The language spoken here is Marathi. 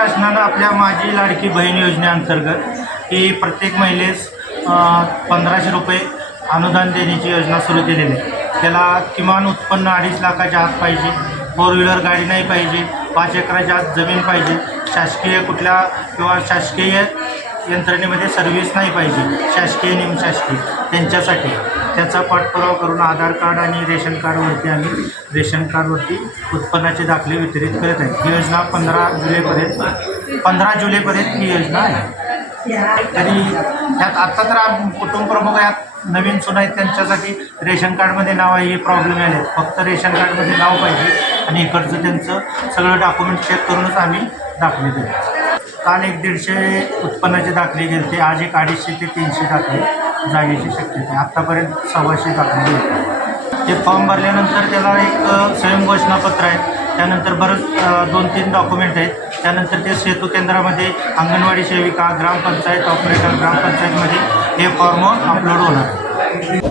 शासनानं आपल्या माझी लाडकी बहीण योजनेअंतर्गत ही प्रत्येक महिलेस पंधराशे रुपये अनुदान देण्याची योजना सुरू केलेली आहे. त्याला किमान उत्पन्न अडीच लाखाच्या आत पाहिजे फोर व्हीलर गाडी नाही पाहिजे पाच एकराच्या आत जमीन पाहिजे. शासकीय कुठल्या किंवा शासकीय यंत्रणेमध्ये सर्व्हिस नाही पाहिजे. शासकीय निमशासकीय. त्यांच्यासाठी. त्याचा पाठपुरावा करून आधार कार्ड आणि रेशन कार्डवरती आम्ही रेशन कार्डवरती उत्पन्नाचे दाखले वितरित करत आहे. ही योजना पंधरा जुलैपर्यंत पंधरा जुलैपर्यंत ही योजना आहे. तरी ह्यात आत्ता तर आम- कुटुंब प्रमुख यात नवीन सुना आहेत त्यांच्यासाठी रेशन कार्डमध्ये नाव आहे हे प्रॉब्लेम आले फक्त रेशन कार्डमध्ये नाव पाहिजे आणि इकडचं त्यांचं सगळं डॉक्युमेंट चेक करूनच आम्ही दाखले देतो काल एक दीडशे उत्पन्नाचे दाखले गेले ते आज एक अडीचशे ते तीनशे दाखले जागेची शक्यता आहे. आत्तापर्यंत सव्वाशे दाखले गेले ते फॉर्म भरल्यानंतर त्याला एक स्वयंघोषणापत्र आहे. त्यानंतर बरंच दोन तीन डॉक्युमेंट आहेत. त्यानंतर ते सेतू केंद्रामध्ये अंगणवाडी सेविका ग्रामपंचायत ऑपरेटर ग्रामपंचायतमध्ये हे फॉर्म अपलोड होणार. आहे